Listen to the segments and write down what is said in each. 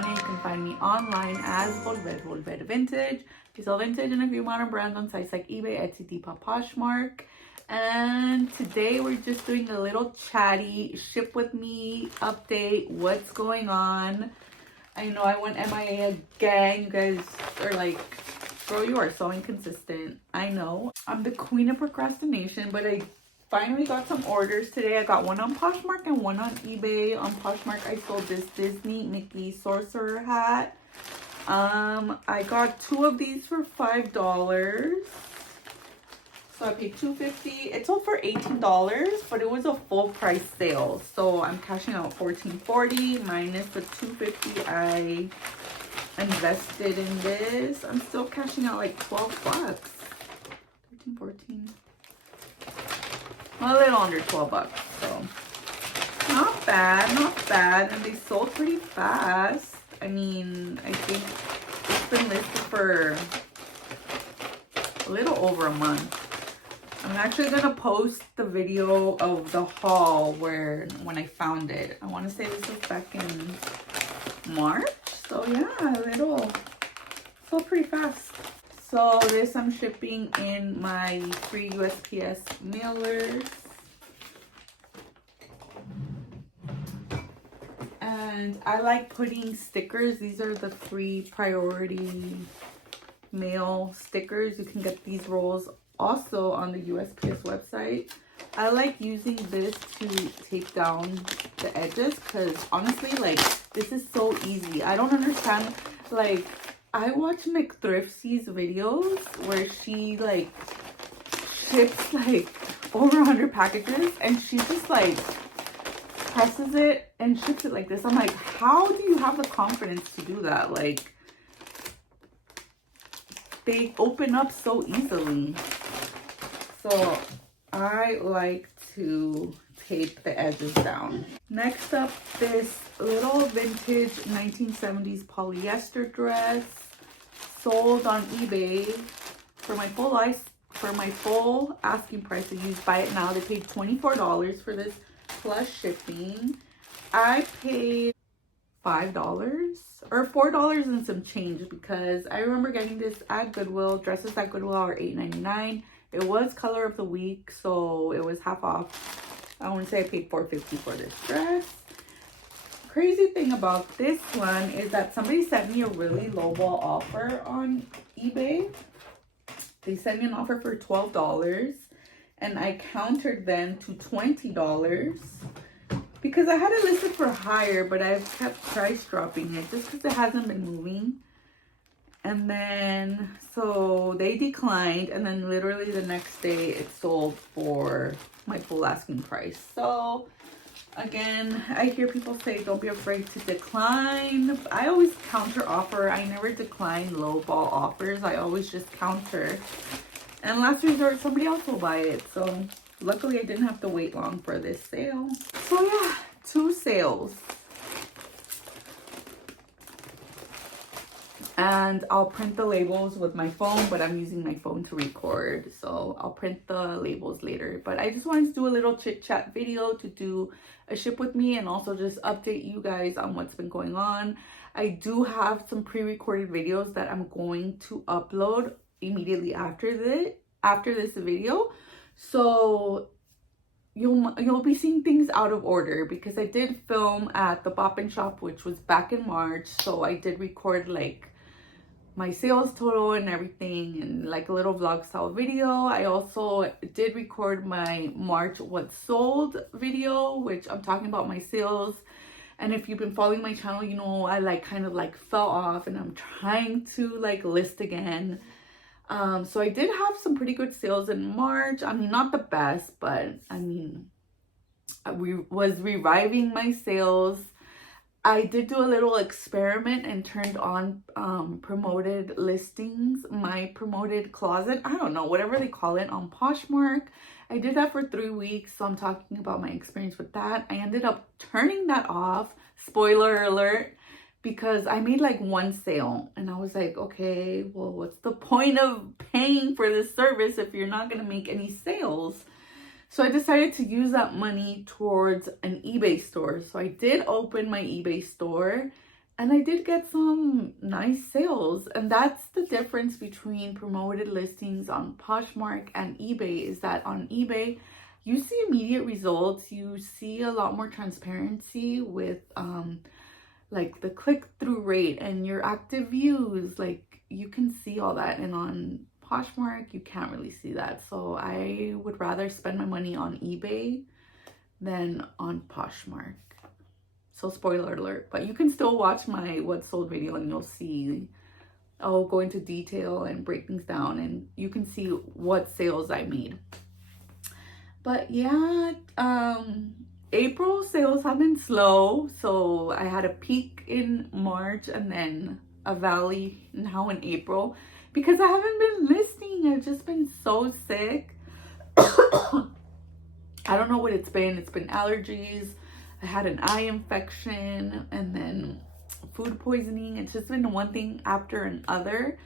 Tania. You can find me online as VolverVintage. We sell vintage and a few modern brands on sites like eBay, Etsy, Depop, Poshmark. And today we're just doing a little chatty ship with me update. What's going on? I know I went MIA again. You guys are like, girl, you are so inconsistent. I know. I'm the queen of procrastination, but I finally got some orders today. I got one on Poshmark and one on eBay. On Poshmark, I sold this Disney Mickey Sorcerer hat. I got two of these for $5. So I paid $2.50. It sold for $18, but it was a full price sale. So I'm cashing out $14.40 minus the $2.50 I invested in this. I'm still cashing out like 12 bucks. 13, 14. A little under 12 bucks. So not bad, not bad. And they sold pretty fast. I mean, I think it's been listed for a little over a month. I'm actually gonna post the video of the haul when I found it. I want to say this was back in March. So yeah, sold pretty fast. So this I'm shipping in my free USPS mailers. And I like putting stickers. These are the free priority mail stickers. You can get these rolls also on the USPS website. I like using this to tape down the edges because honestly, like, this is so easy. I don't understand. Like, I watch McThrifty's videos where she like ships like over 100 packages and she just like presses it and ships it like this. I'm like, how do you have the confidence to do that? Like, they open up so easily. So I like to tape the edges down. Next up, this little vintage 1970s polyester dress sold on eBay for my full asking price. If you buy it now, they paid $24 for this plus shipping. I paid $5 or $4 and some change because I remember getting this at Goodwill. Dresses at Goodwill are $8.99. It was color of the week, so it was half off. I want to say I paid $4.50 for this dress. Crazy thing about this one is that somebody sent me a really lowball offer on eBay. They sent me an offer for $12 and I countered them to $20 because I had it listed for higher, but I've kept price dropping it just because it hasn't been moving. And then, so they declined, and then literally the next day it sold for my full asking price. So again, I hear people say don't be afraid to decline. I always counter offer. I never decline lowball offers. I always just counter. And last resort, somebody else will buy it. So luckily I didn't have to wait long for this sale. So yeah, 2 sales. And I'll print the labels with my phone, but I'm using my phone to record. So I'll print the labels later. But I just wanted to do a little chit chat video to do a ship with me and also just update you guys on what's been going on. I do have some pre-recorded videos that I'm going to upload immediately after this video. So you'll be seeing things out of order because I did film at the Bop and Shop, which was back in March. So I did record like my sales total and everything and like a little vlog style video. I also did record my March what sold video, which I'm talking about my sales. And if you've been following my channel, you know I like kind of like fell off and I'm trying to like list again. So I did have some pretty good sales in March. I mean, not the best, but I mean, we was reviving my sales. I did do a little experiment and turned on promoted listings, my promoted closet, I don't know, whatever they call it, on Poshmark. I did that for 3 weeks, so I'm talking about my experience with that. I ended up turning that off, spoiler alert, because I made like 1 sale and I was like, okay, well, what's the point of paying for this service if you're not going to make any sales? So I decided to use that money towards an eBay store. So I did open my eBay store And I did get some nice sales. And that's the difference between promoted listings on Poshmark and eBay, is that on eBay, you see immediate results. You see a lot more transparency with like the click-through rate and your active views. Like you can see all that. And on Poshmark, you can't really see that. So I would rather spend my money on eBay than on Poshmark. So spoiler alert, but you can still watch my what sold video and you'll see, I'll go into detail and break things down and you can see what sales I made. But yeah, April sales have been slow. So I had a peak in March and then a valley now in April because I haven't been listing. I've just been so sick. I don't know what it's been. It's been allergies. I had an eye infection and then food poisoning. It's just been one thing after another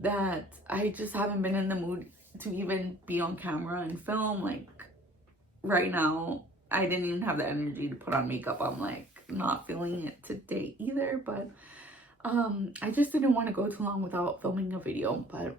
that I just haven't been in the mood to even be on camera and film. Like right now, I didn't even have the energy to put on makeup. I'm like not feeling it today either, but I just didn't want to go too long without filming a video. But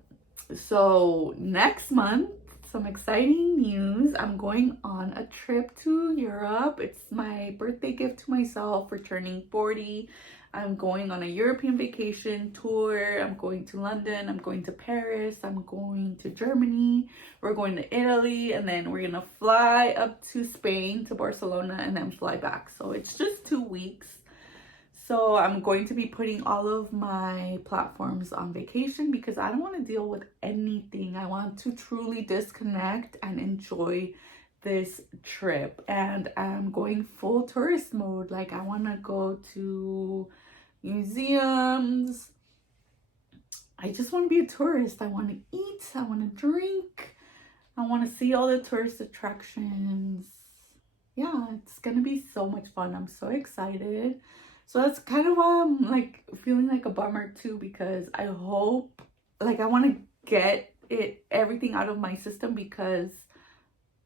so next month, some exciting news. I'm going on a trip to Europe. It's my birthday gift to myself for turning 40. I'm going on a European vacation tour. I'm going to London. I'm going to Paris. I'm going to Germany. We're going to Italy. And then we're going to fly up to Spain, to Barcelona, and then fly back. So it's just 2 weeks. So I'm going to be putting all of my platforms on vacation because I don't want to deal with anything. I want to truly disconnect and enjoy this trip. And I'm going full tourist mode. Like I want to go to museums. I just want to be a tourist. I want to eat. I want to drink. I want to see all the tourist attractions. Yeah, it's going to be so much fun. I'm so excited. So that's kind of why I'm like feeling like a bummer too, because I hope, like I want to get everything out of my system because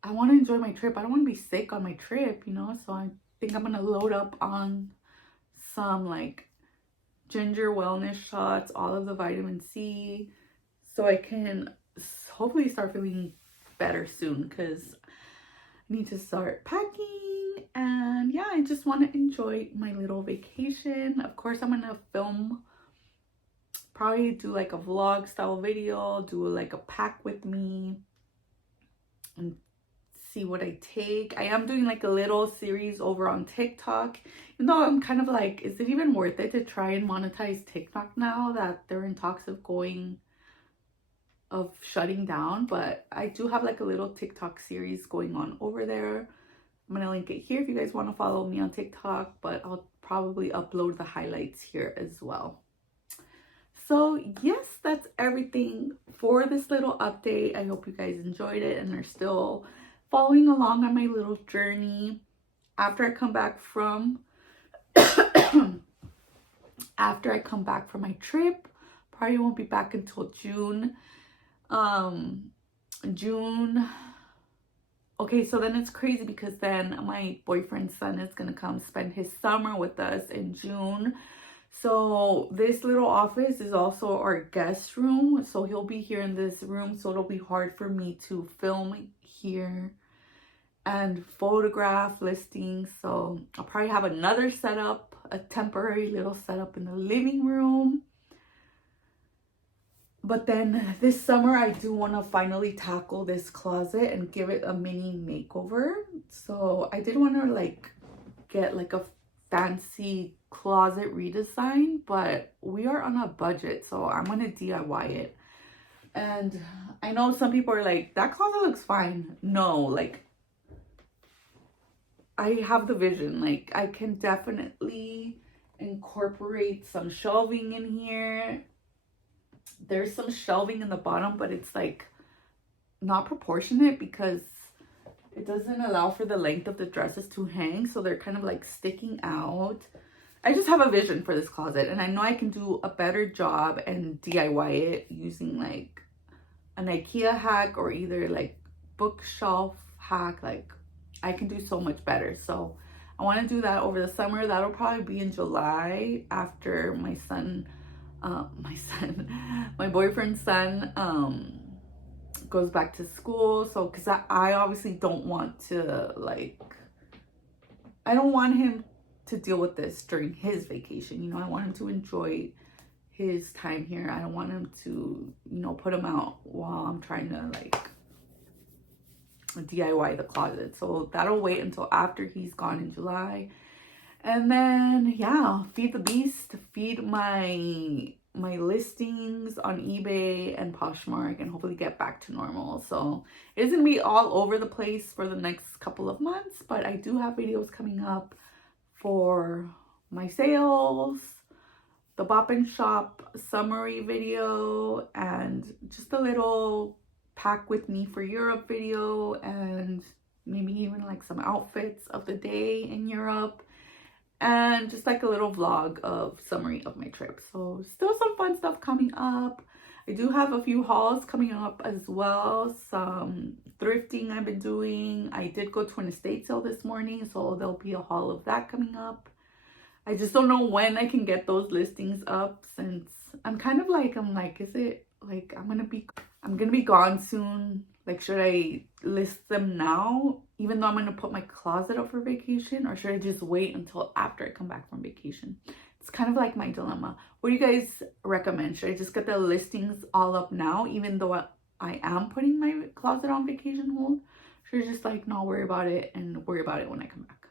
I want to enjoy my trip. I don't want to be sick on my trip, you know? So I think I'm going to load up on some like ginger wellness shots, all of the vitamin C, so I can hopefully start feeling better soon because I need to start packing. And yeah, I just want to enjoy my little vacation. Of course, I'm gonna film, probably do like a vlog style video, do like a pack with me and see what I take. I am doing like a little series over on TikTok, even though I'm kind of like, is it even worth it to try and monetize TikTok now that they're in talks of shutting down? But I do have like a little TikTok series going on over there. I'm going to link it here if you guys want to follow me on TikTok, but I'll probably upload the highlights here as well. So yes, that's everything for this little update. I hope you guys enjoyed it and are still following along on my little journey. After I come back from my trip, probably won't be back until June. Okay, so then it's crazy because then my boyfriend's son is going to come spend his summer with us in June. So this little office is also our guest room. So he'll be here in this room. So it'll be hard for me to film here and photograph listings. So I'll probably have another setup, a temporary little setup in the living room. But then this summer, I do want to finally tackle this closet and give it a mini makeover. So I did want to like get like a fancy closet redesign, but we are on a budget. So I'm going to DIY it. And I know some people are like, that closet looks fine. No, like I have the vision. Like I can definitely incorporate some shelving in here. There's some shelving in the bottom, but it's like not proportionate because it doesn't allow for the length of the dresses to hang. So they're kind of like sticking out. I just have a vision for this closet and I know I can do a better job and DIY it using like an IKEA hack or either like bookshelf hack. Like I can do so much better. So I want to do that over the summer. That'll probably be in July after my boyfriend's son goes back to school. So because I obviously don't want to, like, I don't want him to deal with this during his vacation. You know, I want him to enjoy his time here. I don't want him to, you know, put him out while I'm trying to, like, DIY the closet. So that'll wait until after he's gone in July. And then, yeah, feed the beast, feed my listings on eBay and Poshmark, and hopefully get back to normal. So it's gonna be all over the place for the next couple of months, but I do have videos coming up for my sales, the Bop and Shop summary video, and just a little pack with me for Europe video, and maybe even like some outfits of the day in Europe, and just like a little vlog of summary of my trip. So still some fun stuff coming up. I do have a few hauls coming up as well, some thrifting I've been doing. I did go to an estate sale this morning, so there'll be a haul of that coming up. I just don't know when I can get those listings up, since I'm like, is it like I'm gonna be gone soon? Like, should I list them now, even though I'm gonna put my closet up for vacation, or should I just wait until after I come back from vacation? It's kind of like my dilemma. What do you guys recommend? Should I just get the listings all up now, even though I am putting my closet on vacation hold? Should I just like not worry about it and worry about it when I come back?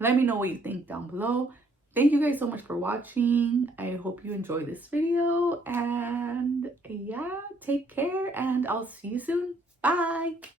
Let me know what you think down below. Thank you guys so much for watching. I hope you enjoyed this video, and yeah, take care, and I'll see you soon. Bye.